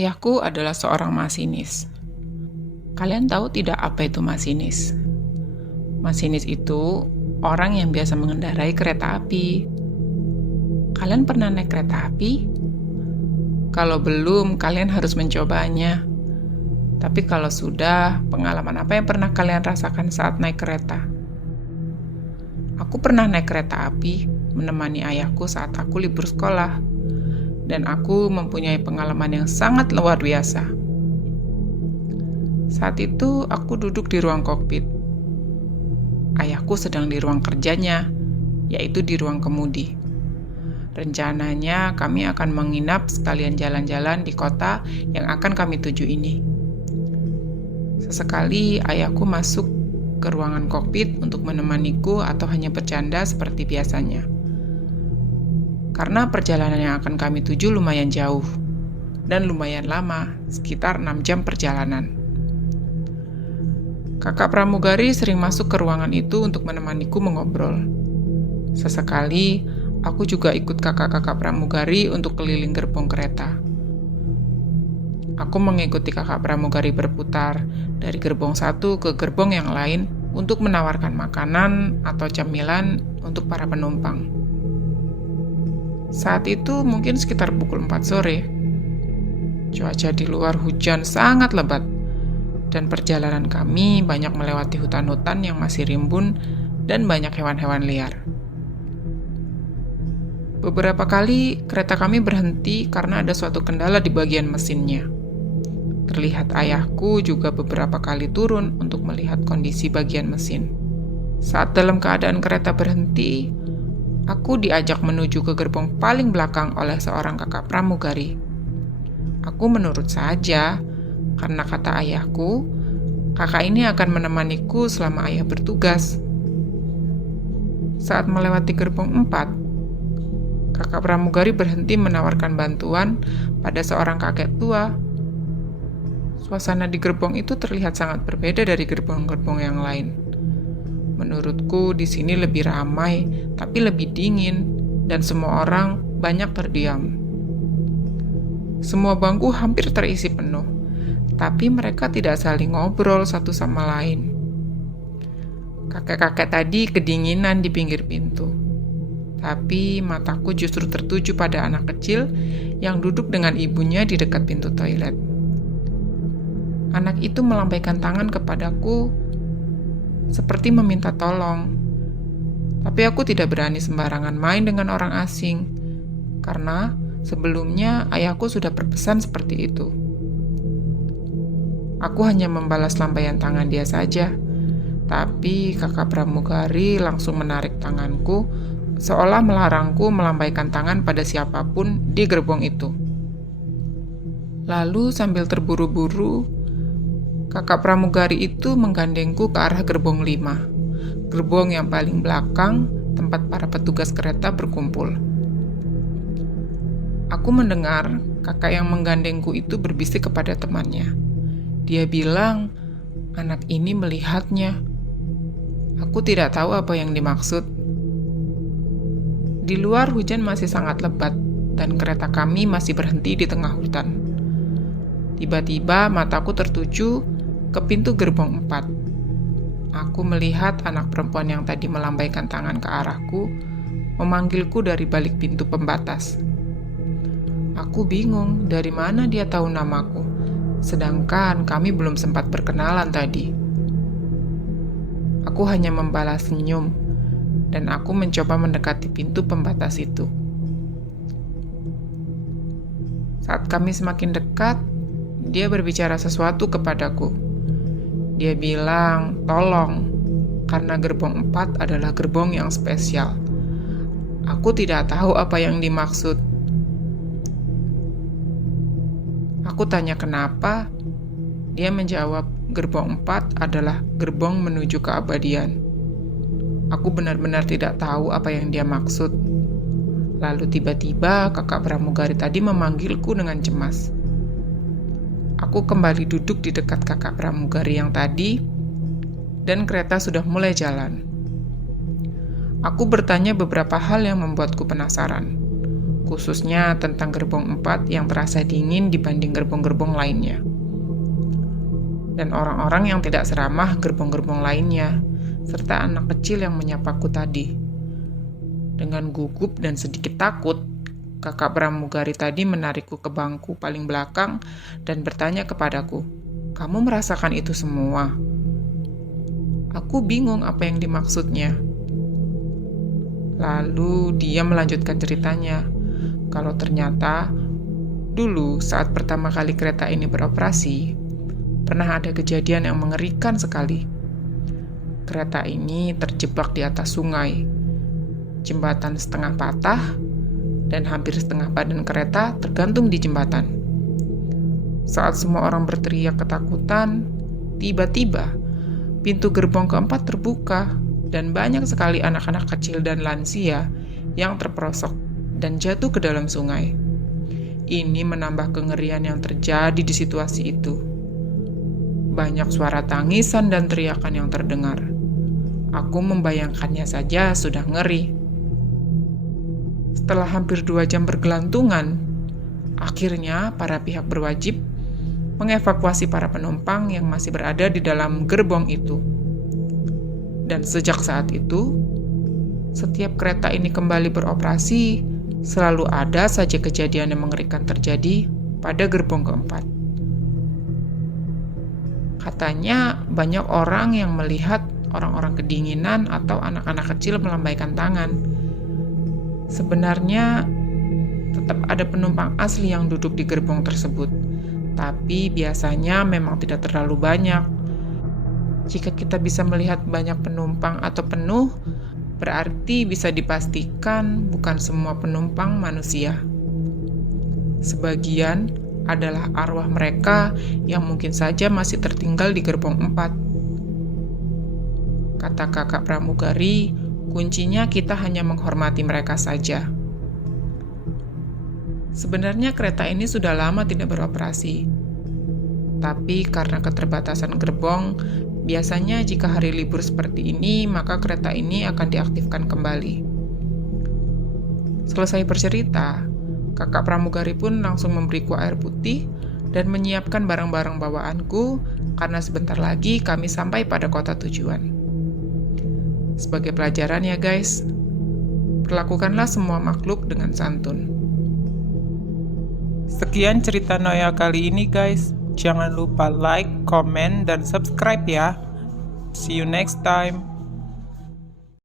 Ayahku adalah seorang masinis. Kalian tahu tidak apa itu masinis? Masinis itu orang yang biasa mengendarai kereta api. Kalian pernah naik kereta api? Kalau belum, kalian harus mencobanya. Tapi kalau sudah, pengalaman apa yang pernah kalian rasakan saat naik kereta? Aku pernah naik kereta api menemani ayahku saat aku libur sekolah. Dan aku mempunyai pengalaman yang sangat luar biasa. Saat itu aku duduk di ruang kokpit. Ayahku sedang di ruang kerjanya, yaitu di ruang kemudi. Rencananya kami akan menginap sekalian jalan-jalan di kota yang akan kami tuju ini. Sesekali ayahku masuk ke ruangan kokpit untuk menemaniku atau hanya bercanda seperti biasanya. Karena perjalanan yang akan kami tuju lumayan jauh dan lumayan lama, sekitar 6 jam perjalanan. Kakak pramugari sering masuk ke ruangan itu untuk menemaniku mengobrol. Sesekali, aku juga ikut kakak-kakak pramugari untuk keliling gerbong kereta. Aku mengikuti kakak pramugari berputar dari gerbong satu ke gerbong yang lain untuk menawarkan makanan atau camilan untuk para penumpang. Saat itu mungkin sekitar pukul 4 sore. Cuaca di luar hujan sangat lebat, dan perjalanan kami banyak melewati hutan-hutan yang masih rimbun dan banyak hewan-hewan liar. Beberapa kali kereta kami berhenti karena ada suatu kendala di bagian mesinnya. Terlihat ayahku juga beberapa kali turun untuk melihat kondisi bagian mesin. Saat dalam keadaan kereta berhenti, aku diajak menuju ke gerbong paling belakang oleh seorang kakak pramugari. Aku menurut saja, karena kata ayahku, kakak ini akan menemaniku selama ayah bertugas. Saat melewati gerbong 4, kakak pramugari berhenti menawarkan bantuan pada seorang kakek tua. Suasana di gerbong itu terlihat sangat berbeda dari gerbong-gerbong yang lain. Menurutku di sini lebih ramai, tapi lebih dingin, dan semua orang banyak terdiam. Semua bangku hampir terisi penuh, tapi mereka tidak saling ngobrol satu sama lain. Kakek-kakek tadi kedinginan di pinggir pintu, tapi mataku justru tertuju pada anak kecil yang duduk dengan ibunya di dekat pintu toilet. Anak itu melambaikan tangan kepadaku seperti meminta tolong. Tapi aku tidak berani sembarangan main dengan orang asing, karena sebelumnya ayahku sudah berpesan seperti itu. Aku hanya membalas lambaian tangan dia saja, tapi kakak pramugari langsung menarik tanganku, seolah melarangku melambaikan tangan pada siapapun di gerbong itu. Lalu sambil terburu-buru, kakak pramugari itu menggandengku ke arah gerbong 5, gerbong yang paling belakang tempat para petugas kereta berkumpul. Aku mendengar kakak yang menggandengku itu berbisik kepada temannya. Dia bilang, anak ini melihatnya. Aku tidak tahu apa yang dimaksud. Di luar hujan masih sangat lebat, dan kereta kami masih berhenti di tengah hutan. Tiba-tiba mataku tertuju ke pintu gerbong 4. Aku melihat anak perempuan yang tadi melambaikan tangan ke arahku, memanggilku dari balik pintu pembatas. Aku bingung dari mana dia tahu namaku, sedangkan kami belum sempat berkenalan tadi. Aku hanya membalas senyum, dan aku mencoba mendekati pintu pembatas itu. Saat kami semakin dekat, dia berbicara sesuatu kepadaku. Dia bilang, tolong, karena gerbong 4 adalah gerbong yang spesial. Aku tidak tahu apa yang dimaksud. Aku tanya kenapa. Dia menjawab, gerbong 4 adalah gerbong menuju keabadian. Aku benar-benar tidak tahu apa yang dia maksud. Lalu tiba-tiba kakak pramugari tadi memanggilku dengan cemas. Aku kembali duduk di dekat kakak pramugari yang tadi, dan kereta sudah mulai jalan. Aku bertanya beberapa hal yang membuatku penasaran. khususnya tentang gerbong 4 yang terasa dingin dibanding gerbong-gerbong lainnya. Dan orang-orang yang tidak seramah gerbong-gerbong lainnya, serta anak kecil yang menyapaku tadi. Dengan gugup dan sedikit takut, kakak pramugari tadi menarikku ke bangku paling belakang dan bertanya kepadaku, "Kamu merasakan itu semua?" Aku bingung apa yang dimaksudnya. Lalu dia melanjutkan ceritanya, kalau ternyata dulu saat pertama kali kereta ini beroperasi, pernah ada kejadian yang mengerikan sekali. Kereta ini terjebak di atas sungai. Jembatan setengah patah dan hampir setengah badan kereta tergantung di jembatan. Saat semua orang berteriak ketakutan, tiba-tiba pintu gerbong keempat terbuka dan banyak sekali anak-anak kecil dan lansia yang terperosok dan jatuh ke dalam sungai. Ini menambah kengerian yang terjadi di situasi itu. Banyak suara tangisan dan teriakan yang terdengar. Aku membayangkannya saja sudah ngeri. Setelah hampir 2 jam bergelantungan, akhirnya para pihak berwajib mengevakuasi para penumpang yang masih berada di dalam gerbong itu. Dan sejak saat itu, setiap kereta ini kembali beroperasi, selalu ada saja kejadian yang mengerikan terjadi pada gerbong keempat. Katanya banyak orang yang melihat orang-orang kedinginan atau anak-anak kecil melambaikan tangan. Sebenarnya tetap ada penumpang asli yang duduk di gerbong tersebut, tapi biasanya memang tidak terlalu banyak. Jika kita bisa melihat banyak penumpang atau penuh, berarti bisa dipastikan bukan semua penumpang manusia. Sebagian adalah arwah mereka yang mungkin saja masih tertinggal di gerbong 4. Kata kakak pramugari, kuncinya kita hanya menghormati mereka saja. Sebenarnya kereta ini sudah lama tidak beroperasi. Tapi karena keterbatasan gerbong, biasanya jika hari libur seperti ini, maka kereta ini akan diaktifkan kembali. Selesai bercerita, kakak pramugari pun langsung memberiku air putih dan menyiapkan barang-barang bawaanku karena sebentar lagi kami sampai pada kota tujuan. Sebagai pelajaran ya guys, perlakukanlah semua makhluk dengan santun. Sekian cerita Noya kali ini guys. Jangan lupa like, komen, dan subscribe ya. See you next time.